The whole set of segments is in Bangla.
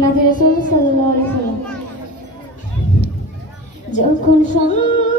নাজির সাল্লাম যখন সন্ধ্যা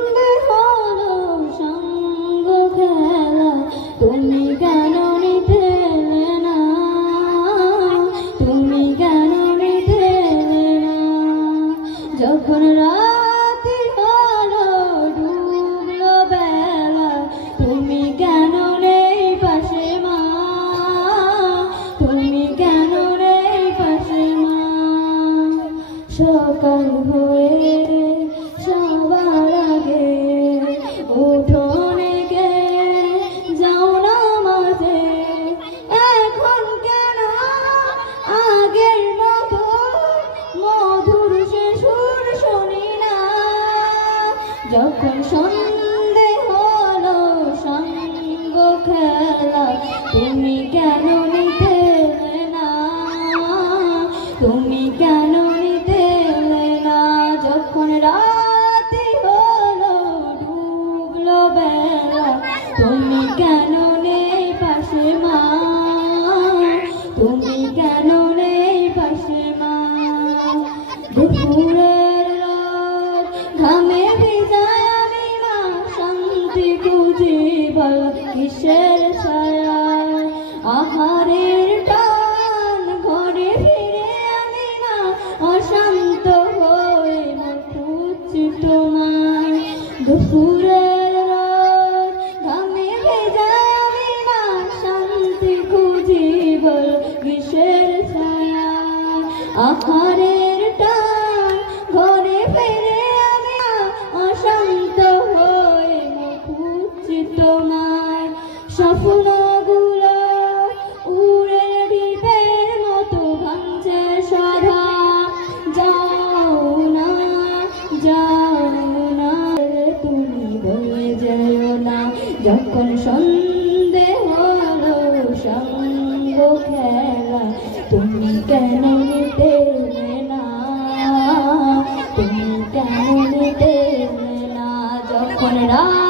Canada.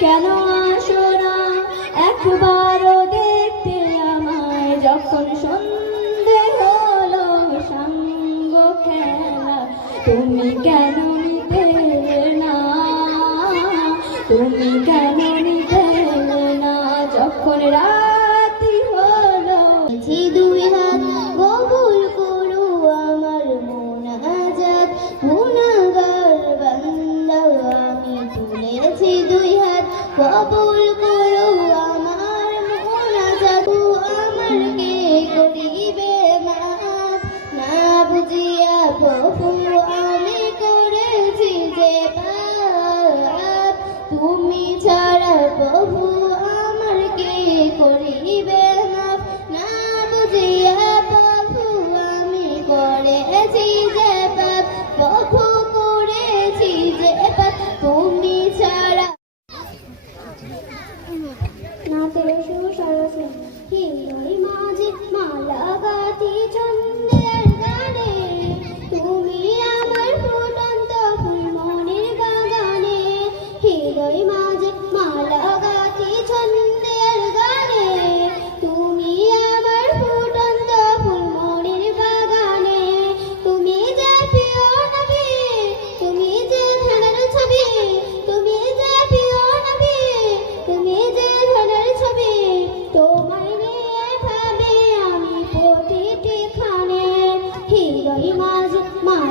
কেন আসো একবারও দেখতে আমায় যখন সন্ধে হলো সঙ্গ খেলা। তুমি কেন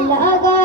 लगा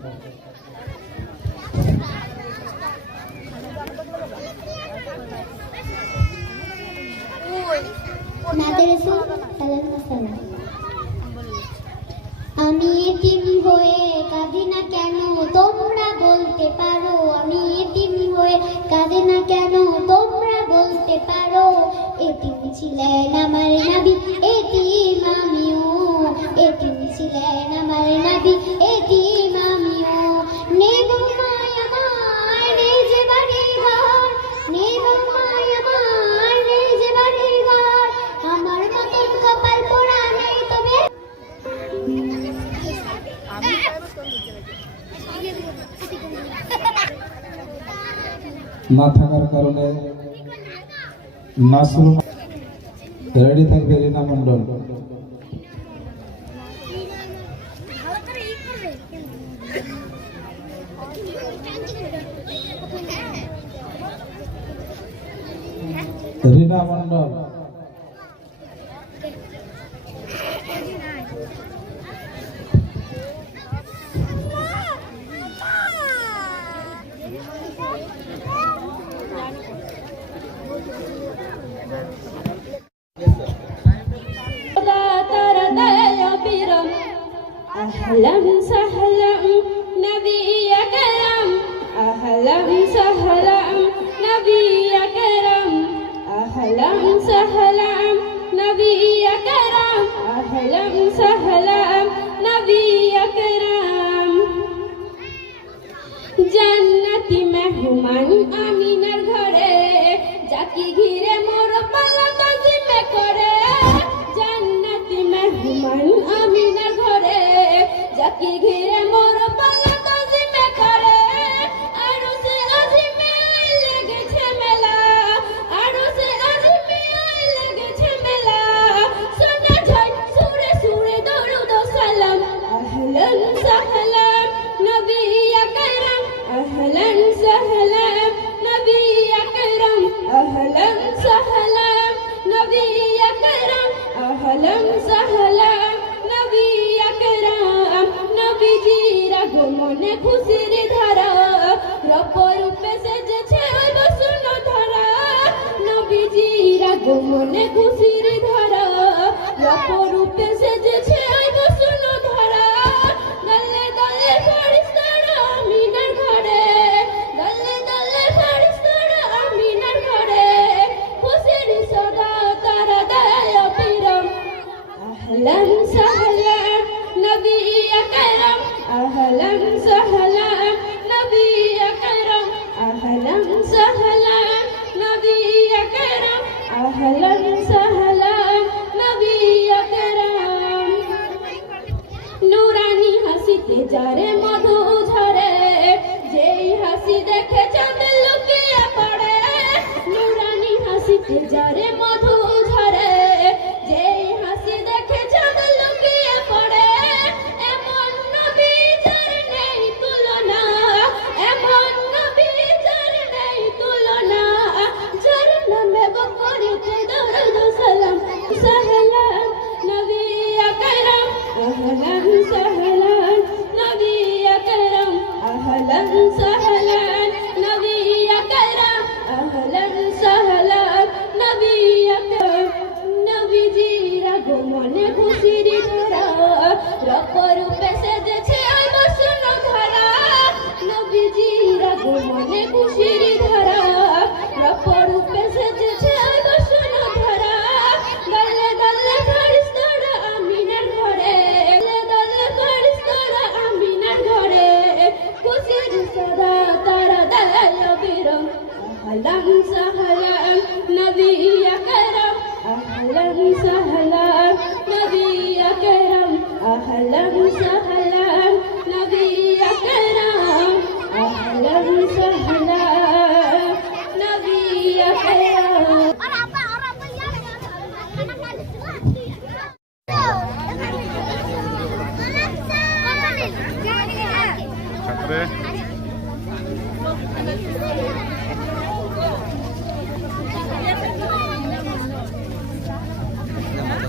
আমি এতিম হয়ে কাঁদি না কেন? তোমরা বলতে পারো, আমি এতিম হয়ে কাঁদি না কেন? তোমরা বলতে পারো, এতিম ছিলেন আমার নাসরুম রেডি থাকবে রিনা মন্ডল রিনা মন্ডল أهلا سهلا نبي كرم أهلا سهلا نبي كرم أهلا سهلا نبي كرم أهلا سهلا نبي كرم جنتي মেহমান আমিনার ঘরে যাকে ঘিরে মন জীবনে খুশির ধারা রূপে সেজেছে বসুন ধারা। নবীজির আগমনে খুশি যারে মা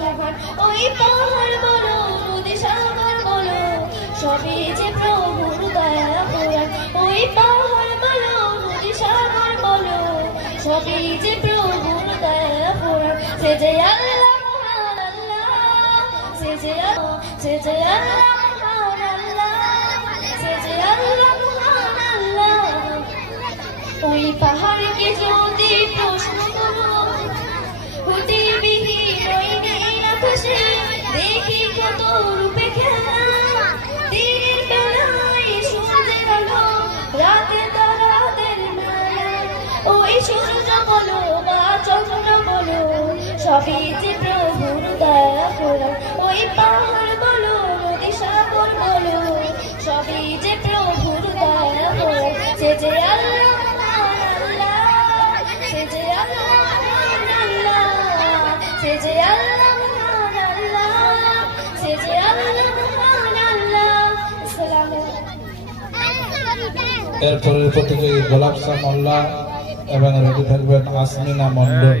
ব্যবহার ওই পাহাড় বলো সাগর বলো, সবই যে প্রভুর দয়া পুরাণ ওই পাহাড় বলো সাগর বলো, সবই যে প্রভুর দয়া পুরাণ সে যে আল্লাহ সে যে সে যে আল্লাহ। সবই যে প্রভুর দয়া করো, ওই পাহাড় বলো, নদী সাগর বলো সবই যে প্রভুর দয়া করো। সে যে এরপরের প্রতিযোগী গোলাপ শাহ মোল্লা, এবং রেডি থাকবেন আসমিনা মন্ডল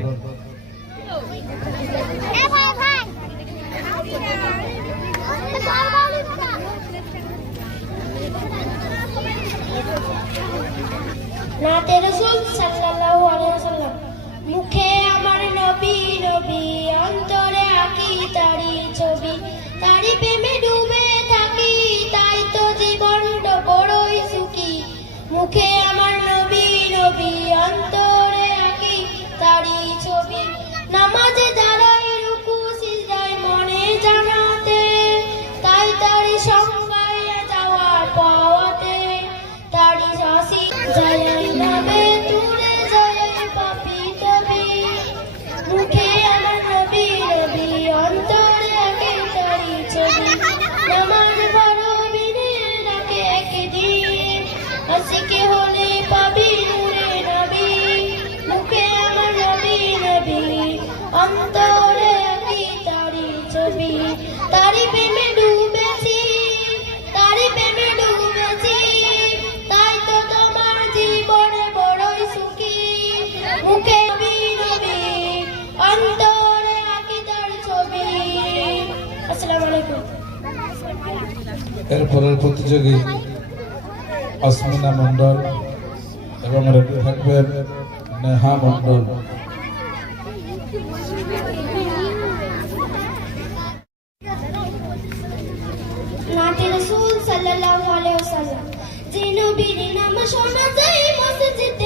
নাতে রসুল সাল্লাল্লাহু আলাইহি ওয়াসাল্লাম মুখে এরপরের প্রতিযোগী অস্মিনা মণ্ডল এবং রেডি থাকবেন নেহা মণ্ডল। যিনি নাম শোনা যায় মসজিদ।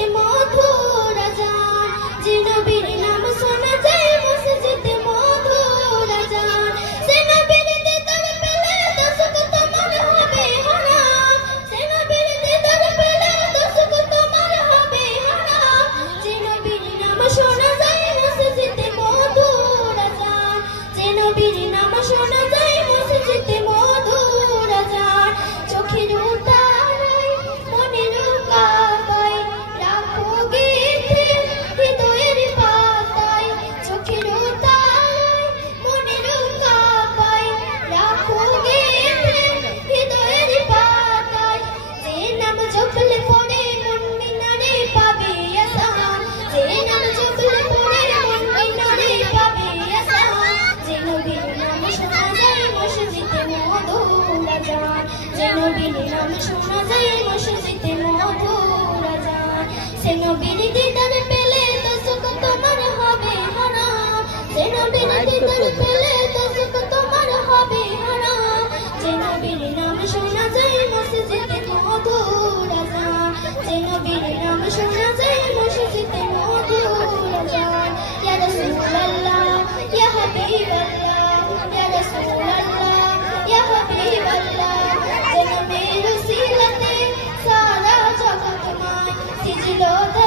though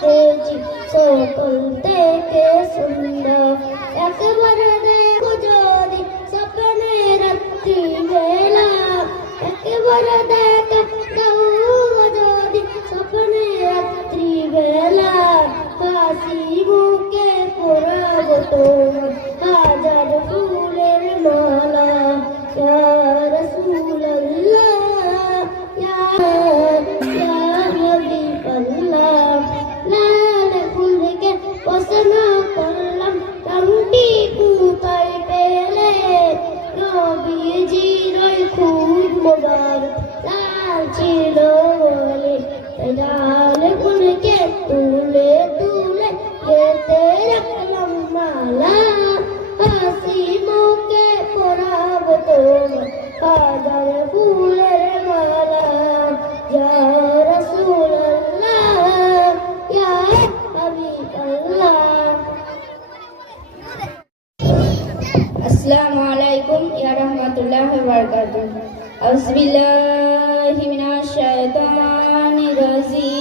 তেজ সকল থেকে সুন্দর? একবারে দেখো যদি সপনে রাত্রি বেলা। একবারে দেখো যদি সপনে রাত্রি বেলা। কাশি বুকে পুরাগত কাদার ফুলের মালা ইয়া রাসূল আল্লাহ ইয়া হাবিব আসসালামু আলাইকুম, ইয়া রাহমাতুল্লাহি ওয়া বারাকাতুহু। আউযু বিল্লাহি মিনাশ শাইতানির রাজিম।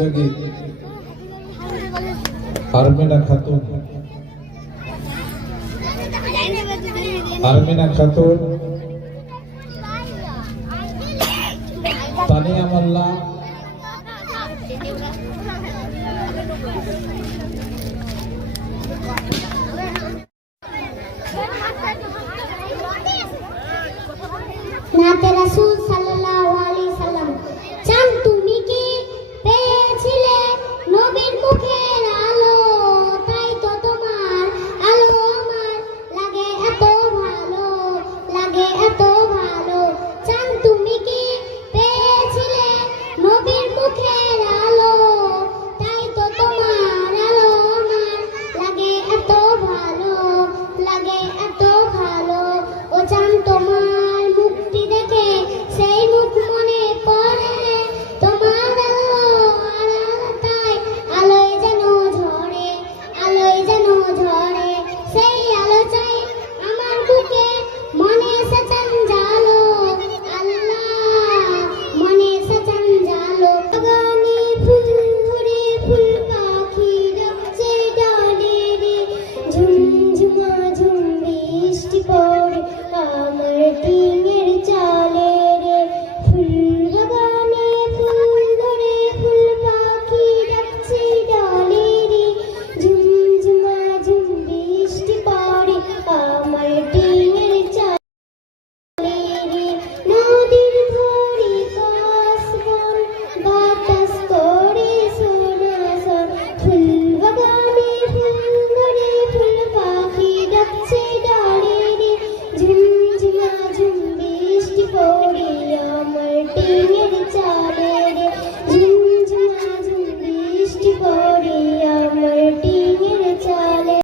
જગી. આર્મીના ખાતું આર્મીના ખાતું